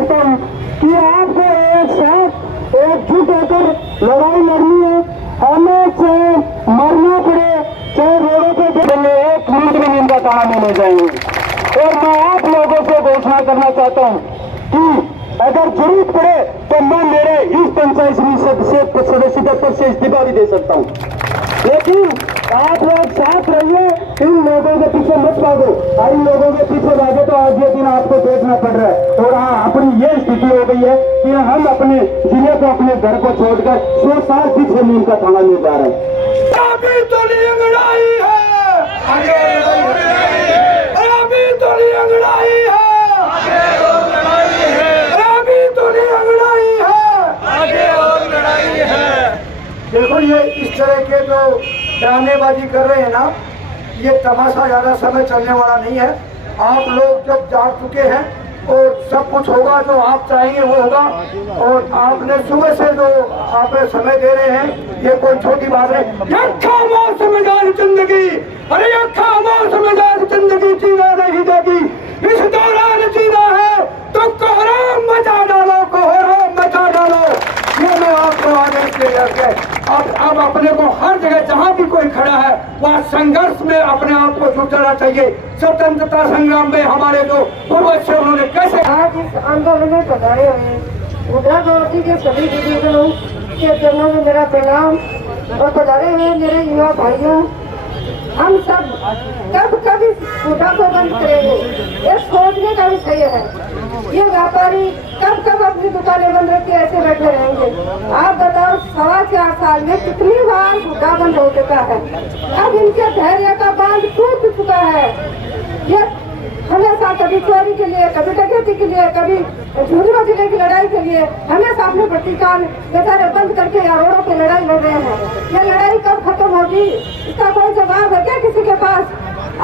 करता हूँ कि आपको एक साथ एकजुट होकर लड़ाई लड़नी है। हमें चाहे मरना पड़े, चाहे रोडों पे चले, एक मिनट में नींद का ताना नहीं ले जाएंगे। और मैं आप लोगों से घोषणा करना चाहता हूँ कि अगर जरूरत पड़े तो मैं मेरे इस पंचायत समिति सदस्यता पद से इस्तीफा भी दे सकता हूँ, लेकिन आप लोग साथ रहिए, इन लोगों के पीछे मत भागो। इन लोगों के पीछे भागे तो आज ये दिन आपको देखना पड़ रहा है। और हाँ, अपनी ये स्थिति हो गई है कि हम अपने जिले को, अपने घर को छोड़कर 100 साल पीछे नींद का थाना ले जा रहे हैं। अभी तो लड़ाई है, अभी तो लड़ाई है, अभी तो लड़ाई है, आगे और लड़ाई है। देखो, ये इस तरह के जो बयानेबाजी कर रहे हैं ना, ये तमाशा ज्यादा समय चलने वाला नहीं है। आप लोग जब जाग चुके हैं और सब कुछ होगा जो आप चाहेंगे वो होगा। और आपने सुबह से जो आप समय दे रहे हैं, ये कोई छोटी बात है। समझदार जिंदगी, अरे समझदार जिंदगी जीना नहीं देगी, इस दौरान जीना है तो कोहराम मचा डालो, कोहराम मचा डालो। ये मैं आपको आदेश दे रहा है। अब अपने को हर जगह जहाँ भी कोई खड़ा है वहाँ संघर्ष में अपने आप को जुटना चाहिए। स्वतंत्रता संग्राम में हमारे जो पूर्वज थे उन्होंने कैसे आज इस आंदोलन में पधारे हुए मुद्रा गौरती के सभी बुजुर्गों के चरणों में मेरा प्रणाम। और पधारे हुए मेरे युवा भाइयों, हम सब कब इस मुद्रा को बंद करेंगे, ये सोचने का विषय है। ये व्यापारी कब अपनी दुकानें बंद रख के ऐसे बैठे रहेंगे? आप बताओ, 4.25 साल में कितनी बार मुद्दा बंद हो चुका है। अब इनके धैर्य का बांध टूट चुका है। ये हमेशा कभी चोरी के लिए, कभी डकैती के लिए, कभी झुंझुनू जिले की लड़ाई के लिए हमेशा अपने प्रतिकार बेचारे बंद करके या रोडों पे लड़ाई लड़ रहे हैं। ये लड़ाई कब खत्म होगी, इसका कोई जवाब है क्या किसी के पास?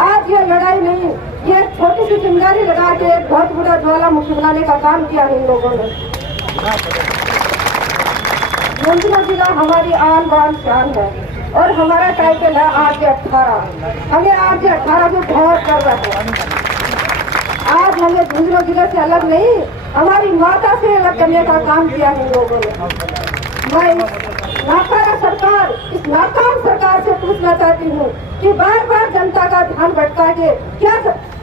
आज ये लड़ाई नहीं, ये छोटी सी चिंगारी लगा के एक बहुत बड़ा ज्वालामुखी बनाने का काम किया है इन लोगों ने। झुंझुनू जिला हमारी आन बान शान है और हमारा टाइटल है RJ 18। हमें RJ 18 भी बहुत गर्व है। आज हमें झुंझुनू जिले से अलग नहीं, हमारी माता से अलग करने का काम किया है लोगों ने। मैं इस नाकाम सरकार से पूछना चाहती हूँ कि बार बार जनता का ध्यान भटका के क्या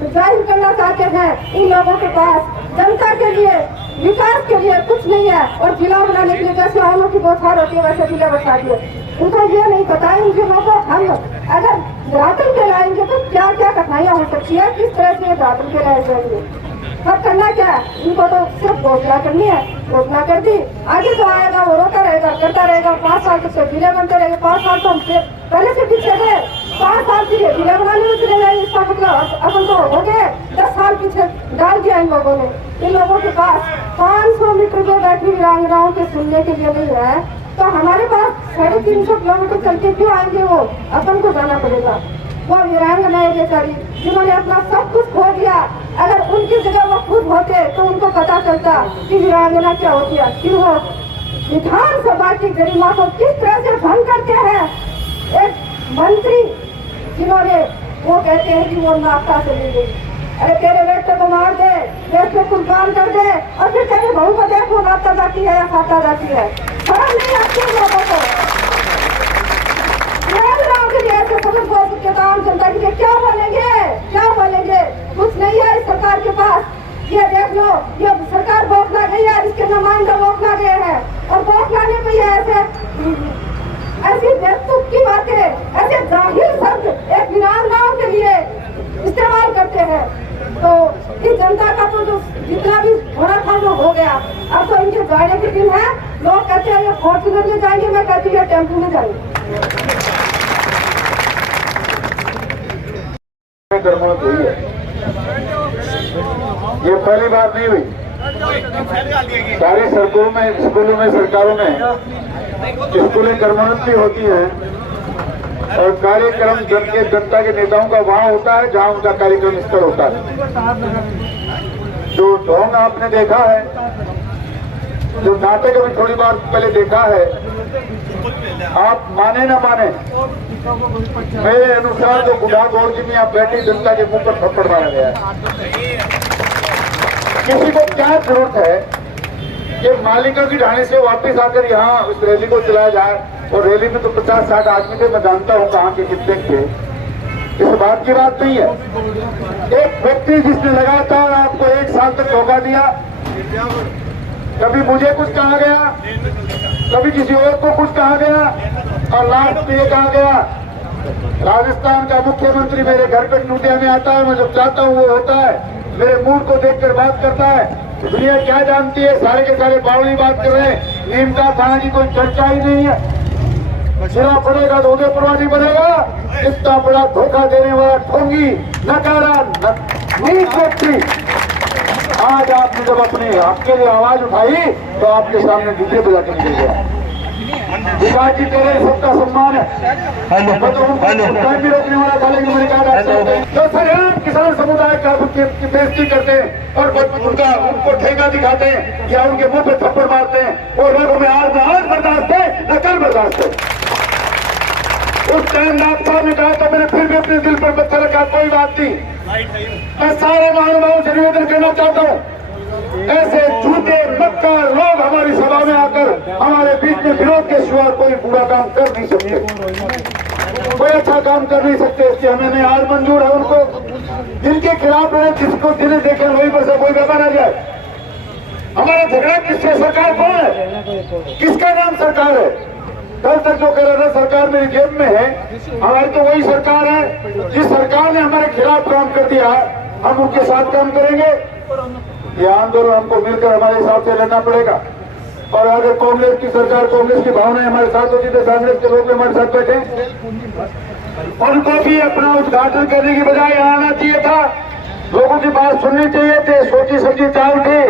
जाहिर करना चाहते हैं? इन लोगों के पास जनता के लिए, विकास के लिए कुछ नहीं है। और जिला बनाने के लिए जैसे आलू की बौछार होती है वैसे जिला बसा दिए। उनको ये नहीं पता है इन जिलों को हम अगर धरातल पे लाएंगे तो क्या क्या कठिनाइयाँ हो सकती है, किस तरह से धरातल पे लाए जाएंगे। अब करना क्या है, इनको तो सिर्फ घोषणा करनी है। घोषणा कर दी, आगे जो आएगा वो रोता रहेगा, करता रहेगा। 5 साल तक से जिले बनते रहेंगे। 5 साल तो हम पहले से पीछे गए, 5 साल के लिए जिले बनाने में चले जाए। इसका मतलब अपन तो हो गए 10 साल पीछे डाल दिया इन लोगों ने। इन लोगों के पास 500 मीटर जो बैटरी वीरांगनाओं के सुनने के लिए नहीं है, तो हमारे पास 350 किलोमीटर चल के क्यों आएंगे? वो अपन को जाना पड़ेगा। वो वीरांगनाएं बेचारी जिन्होंने अपना सब कुछ खो दिया, अगर उनकी जगह वो खुद होते तो उनको पता चलता कि वीरांगना क्या होती है। फिर वो विधानसभा की गरिमा को किस तरह से भंग करते हैं। एक मंत्री जिन्होंने वो कहते हैं कि वो नाश्ता से ले गई, अरे तेरे बेटे को मार दे, देश को कुर्बान कर दे, और फिर तेरे बहू को देखो नाश्ता जाती है या खाता जाती है। शर्म नहीं आती लोगों को? ऐसे समझ बोल के आम जनता के लिए क्या बोलेंगे, क्या बोलेंगे? कुछ नहीं है इस सरकार के पास। ये देख लो, ये सरकार बौखला गई है, इसके नुमाइंदे बौखला गए हैं। और बौखलाने में ये ऐसी बेवकूफ की बातें, ऐसे जाहिल शब्द एक वीरांगनाओं के लिए इस्तेमाल करते हैं। तो इस जनता का तो जो जितना भी होना था वो हो गया। अब तो इनके जाने के दिन है। लोग कहते हैं ये फॉर्च्यूनर में जाएंगे, मैं कहती हूँ टेम्पो में जाएंगे। कर्मणत हुई है, ये पहली बार नहीं हुई। सारी स्कूलों में सरकारों में स्कूलें कर्मणत भी होती हैं और कार्यक्रम जनता के नेताओं का वहां होता है जहां उनका कार्यक्रम स्थल होता है। जो ढोंग आपने देखा है, जो नाटक अभी थोड़ी बार पहले देखा है, आप माने ना माने, मेरे अनुसार जो बुढ़ा गौर जी में आप बैठी जनता के मुंह पर थप्पड़ मारा गया है। किसी को क्या जरूरत है कि मालिकों की ढाणी से वापस आकर यहाँ उस रैली को चलाया जाए? और रैली में तो 50-60 आदमी थे, मैं जानता हूँ कहाँ के कितने थे। इस बात की बात नहीं है। एक व्यक्ति जिसने लगातार आपको 1 साल तक धोखा दिया, कभी मुझे कुछ कहा गया, कभी किसी और को कुछ कहा गया, और लास्ट में ये कहा गया राजस्थान का मुख्यमंत्री मेरे घर पे टूटिया में आता है, मैं जो चाहता हूँ वो होता है, मेरे मूड को देखकर बात करता है। दुनिया क्या जानती है? सारे के सारे बावली बात कर रहे हैं। नीमका थाना की कोई चर्चा ही नहीं है। सिरा पड़ेगा तो उदयपुर नहीं बनेगा। इतना बड़ा धोखा देने वाला ठोंगी नकारा नीच व्यक्ति, आज आपने जब अपने हक के लिए आवाज उठाई तो आपके सामने डीजे बजा के निकल गया। विकास जी तेरे सबका सम्मान है। भी रोकने वाला था, लेकिन मैंने कहा तो सर किसान समुदाय का बेइज्जती करते हैं और उनको ठेका दिखाते हैं या उनके मुंह पे थप्पड़ मारते हैं और लोगों में आज बर्दाश्त है न कल बर्दाश्त है। उस टाइम नाथ साहब ने कहा तो मैंने फिर भी अपने दिल पर पत्थर रखा, कोई बात नहीं। मैं सारे महानुभावों से निवेदन करना चाहता हूँ, ऐसे झूठे मक्कार लोग हमारी सभा में आकर हमारे बीच में विरोध के सिवा कोई बुरा काम कर नहीं सकते, कोई अच्छा काम कर नहीं सकते। इसलिए हमें आज मंजूर है उनको जिनके खिलाफ रहे, जिसको जिन्हें देखे वहीं पर से कोई दबा ना जाए। हमारा झगड़ा किससे? सरकार कौन है? किसका नाम सरकार है? कल तक जो कह रहा था सरकार मेरी जेब में है, हमारी तो वही सरकार है जिस सरकार ने हमारे खिलाफ काम कर दिया, हम उनके साथ काम करेंगे। ये आंदोलन हमको मिलकर हमारे हिसाब से लेना पड़ेगा। और अगर कांग्रेस की सरकार, कांग्रेस की भावनाएं हमारे साथ होती तो कांग्रेस के लोग हमारे साथ बैठे, उनको भी अपना उद्घाटन करने की बजाय आना चाहिए था। लोगों की बात सुननी चाहिए थी। सोची समझी चाल थी,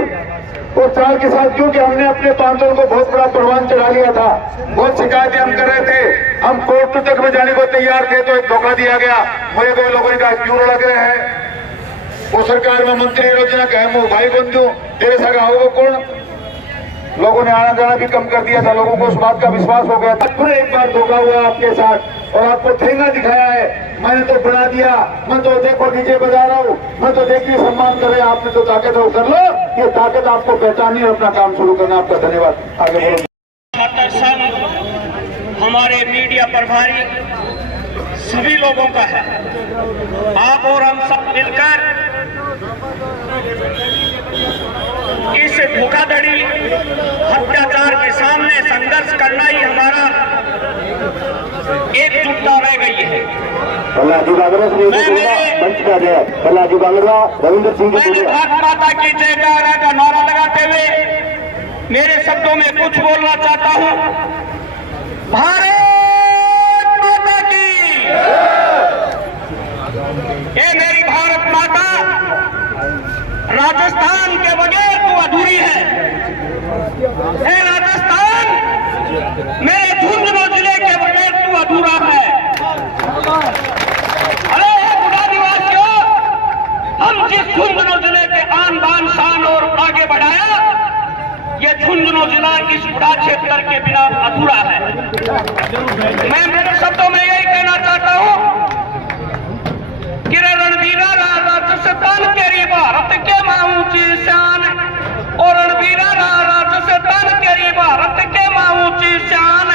उस चाल के साथ क्योंकि हमने अपने आंदोलन को बहुत बड़ा परवान चढ़ा लिया था। बहुत शिकायतें हम कर रहे थे, हम कोर्ट तक में जाने को तैयार थे तो एक धोखा दिया गया। मुझे कोई लोगों ने कहा क्यों लग रहे हैं, वो सरकार में मंत्री योजना का है, भाई बंधु तेरे साथ होगा कौन? लोगों ने आना जाना भी कम कर दिया था, लोगों को उस बात का विश्वास हो गया था। पूरे एक बार धोखा हुआ आपके साथ और आपको ठेंगा दिखाया है, मैंने तो बना दिया, मैं तो देखो डीजे बजा रहा हूँ, मैं तो देखिए सम्मान कर रहे हैं। आपने तो ताकत है कर लो, ये ताकत आपको पहचानी और अपना काम शुरू करना। आपका धन्यवाद। आगे बोलो। छात्र संघ हमारे मीडिया प्रभारी सभी लोगों का है। आप और हम सब मिलकर इस धोखाधड़ी अत्याचार के सामने संघर्ष करना ही हमारा एकजुटता रह गई है। मैंने भारत माता की जयकारा का नारा लगाते हुए मेरे शब्दों में कुछ बोलना चाहता हूं। भारत माता की, ये मेरी भारत माता राजस्थान के बगैर तो अधूरी है। हे राजस्थान मेरे झुंझुनू जिले के बगैर तो अधूरा है। अरे बुढ़ा निवासियों, हम जिस झुंझुनू जिले के आन बान शान और आगे बढ़ाया, ये झुंझुनू जिला इस बुढ़ा क्षेत्र के बिना अधूरा है। मैं मेरे शब्दों में यही कहना चाहता हूं कि रणवीरा राजस्थान केरी भारत के मां ऊंची शान, और रणवीरा राजस्थान केरी भारत के मां ऊंची शान।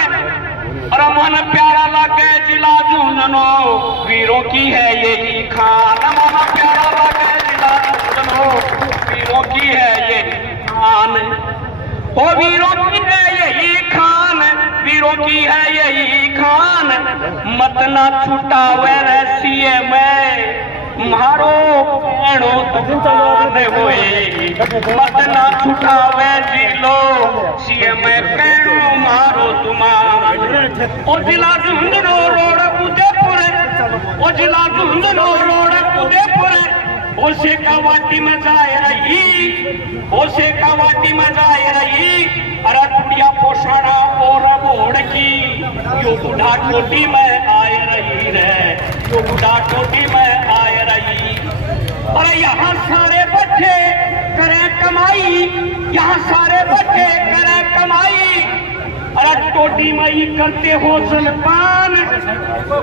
और मन प्यारा लगे जिला झुंझुनू, वीरों की है यही खान। मन प्यारा लगे जिला झुंझुनू, वीरों की है यही खान। ओ वीरों की है यही खान, वीरों की है यही खान। मत ना छुटावे रसिए में मारो पेड़ो तूफान होए, मत ना छुटावे जिलो सीएम पेड़ो मारो तुमान। ओ जिला झुंझुनू रोड उदयपुर, ओ जिला झुंझुनू रोड उदयपुर, उसे कवाटी में जाए रही, उसे कवाटी में जाए रही। अरे टुटिया पोषणा और मोड़ की, यो बुढ़ा टोटी में आए रही रे, यो बुढ़ा टोटी में आए रही। अरे यहाँ सारे बच्चे करें कमाई, यहाँ सारे बच्चे करें कमाई। अरे अरे टोटी में ही करते हो जलपान,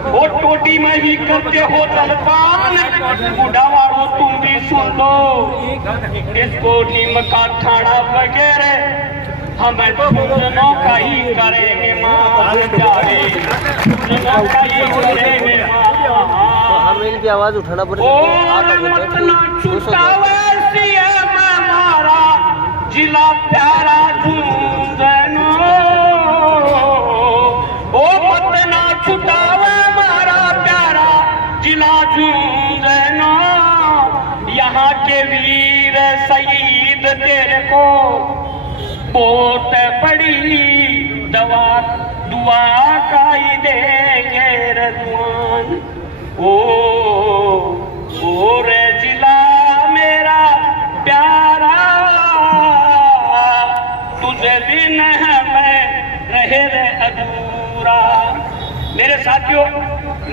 वो टोटी में ही करते हो जलपान, बुढ़ावाड़ो तुम भी सुन लो, इसको नीम का ठाड़ा वगैरह हमें झुंझुनों का ही करेंगे मान जाए, झुंझुनों का ही करेंगे हमें इनकी आवाज उठाना पड़ेगा। और मत ना छुटावे सीएम हमारा जिला प्यारा झुंझुनू, ओ मत ना छुटावे हमारा प्यारा जिला झुंझुनू, यहाँ के वीर शहीद तेरे को बहुत बड़ी दुआ का ही देंगे रज़वान। ओ रे जिला मेरा प्यारा, तुझे बिन मैं रहे रे अधूरा। मेरे साथियों,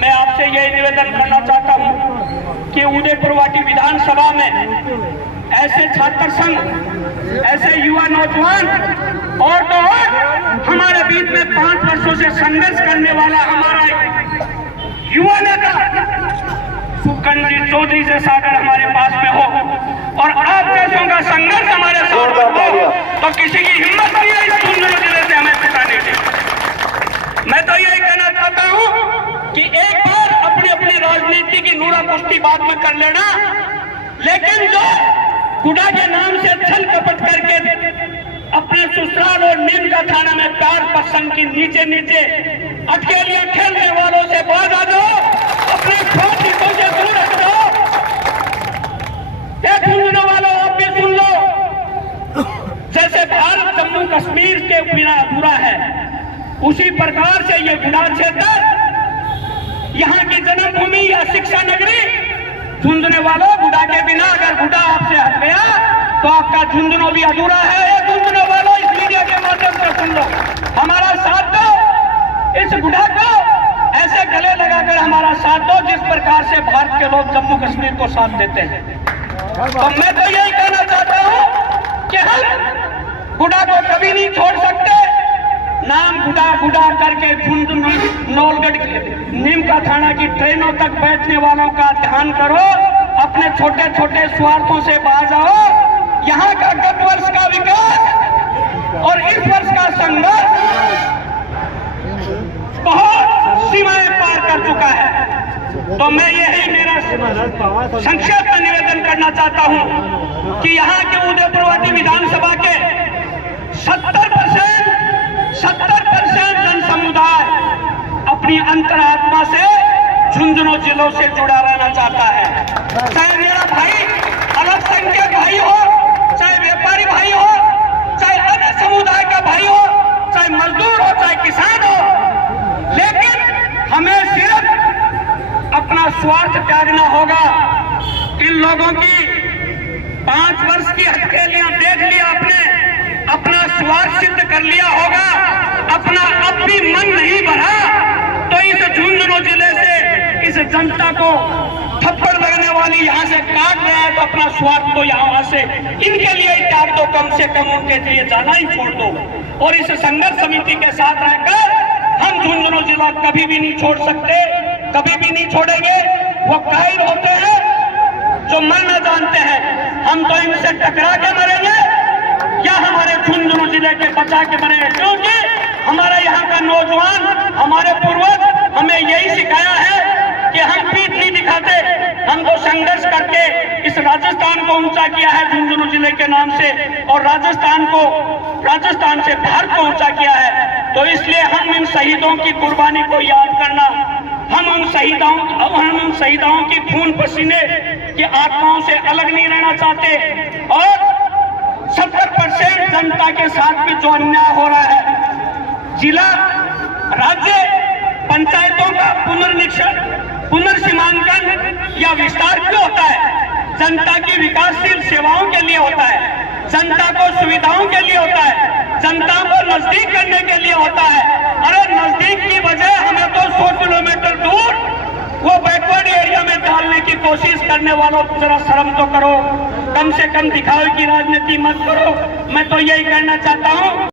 मैं आपसे यही निवेदन करना चाहता हूं कि उदयपुर वाटी विधानसभा में ऐसे छात्र संघ, ऐसे युवा नौजवान और तो और हमारे बीच में 5 वर्षों से संघर्ष करने वाला हमारा युवा नेता सुखनजी चौधरी से सागर हमारे पास में हो और आप जैसों का संघर्ष हमारे साथ हो, तो किसी की हिम्मत नहीं है इस झुंझुनू जिले से हमें पिटाने की। मैं तो यही कहना चाहता हूं कि एक बार अपनी अपनी राजनीति की नूरा कुश्ती बाद में कर लेना, लेकिन जो गुडा के नाम से छल कपट करके अपने ससुराल और नीम का थाना में प्यार पसंद की नीचे नीचे अकेलियां खेलने वालों से बाज आ जाओ, अपने ख्वाहिशों से दूर हट जाओ। ये झुंझुनू वालों, आप भी सुन लो, जैसे भारत जम्मू कश्मीर के बिना अधूरा है, उसी प्रकार से ये गुडा क्षेत्र यहाँ की जन्मभूमि या शिक्षा नगरी झुंझुनू वालों, गुडा के बिना अगर गुडा आपसे हट गया तो आपका झुंझुनू भी अधूरा है। ये झुंझुनू वालों, इस मीडिया के माध्यम से सुन लो, हमारा साथ दो, इस गुडा को ऐसे गले लगाकर हमारा साथ दो जिस प्रकार से भारत के लोग जम्मू कश्मीर को साथ देते हैं। तो मैं तो यही कहना चाहता हूं कि हम गुडा को कभी नहीं छोड़ सकते। नाम गुडा गुडा करके झुंझुनू नौलगढ़ नीम का थाना की ट्रेनों तक बैठने वालों का ध्यान करो, अपने छोटे छोटे स्वार्थों से बाज आओ। यहाँ का गत वर्ष का विकास और इस वर्ष का संघर्ष बहुत सीमाएं पार कर चुका है। तो मैं यही मेरा संक्षेप में निवेदन करना चाहता हूं कि यहाँ के उदयपुर वाटी विधानसभा के 70% जन समुदाय अपनी अंतरात्मा से झुंझुनू जिलों से जुड़ा रहना चाहता है। चाहे मेरा भाई अल्पसंख्यक भाई हो, चाहे व्यापारी भाई हो, चाहे अन्य समुदाय का भाई हो, चाहे मजदूर हो, चाहे किसान हो, लेकिन हमें सिर्फ अपना स्वार्थ त्यागना होगा। इन लोगों की 5 वर्ष की हथेलियां देख लिया आपने, अपना स्वार्थ सिद्ध कर लिया होगा, अपना अब भी मन नहीं भरा तो इस झुंझुनू जिले से इस जनता को थप्पड़ लगने वाली यहाँ से काट रहा है, तो अपना स्वार्थ तो यहाँ से इनके लिए ही त्याग दो, कम से कम उनके लिए जाना ही छोड़ दो। और इस संघर्ष समिति के साथ रहकर हम झुंझुनू जिला कभी भी नहीं छोड़ सकते, कभी भी नहीं छोड़ेंगे। वो कायर होते हैं जो मरना जानते हैं, हम तो इनसे टकरा के मरेंगे या हमारे झुंझुनू जिले के बचा के मरेंगे, क्योंकि हमारा यहाँ का नौजवान, हमारे पूर्वज हमें यही सिखाया है कि हम पीठ नहीं दिखाते। हमको संघर्ष करके इस राजस्थान को ऊंचा किया है झुंझुनू जिले के नाम से, और राजस्थान से भारत को ऊंचा किया है। तो इसलिए हम इन शहीदों की कुर्बानी को याद करना, हम उन शहीदों की खून पसीने की आत्माओं से अलग नहीं रहना चाहते। और 70% जनता के साथ भी जो अन्याय हो रहा है, जिला राज्य पंचायतों का पुनर्सीमांकन या विस्तार क्यों होता है? जनता की विकासशील सेवाओं के लिए होता है, जनता को सुविधाओं के लिए होता है, जनता को नजदीक करने के लिए होता है। अरे नजदीक की बजाय हमें तो 100 किलोमीटर दूर वो बैकवर्ड एरिया में डालने की कोशिश करने वालों को जरा शर्म तो करो, कम से कम दिखावे की राजनीति मत करो। मैं तो यही कहना चाहता हूँ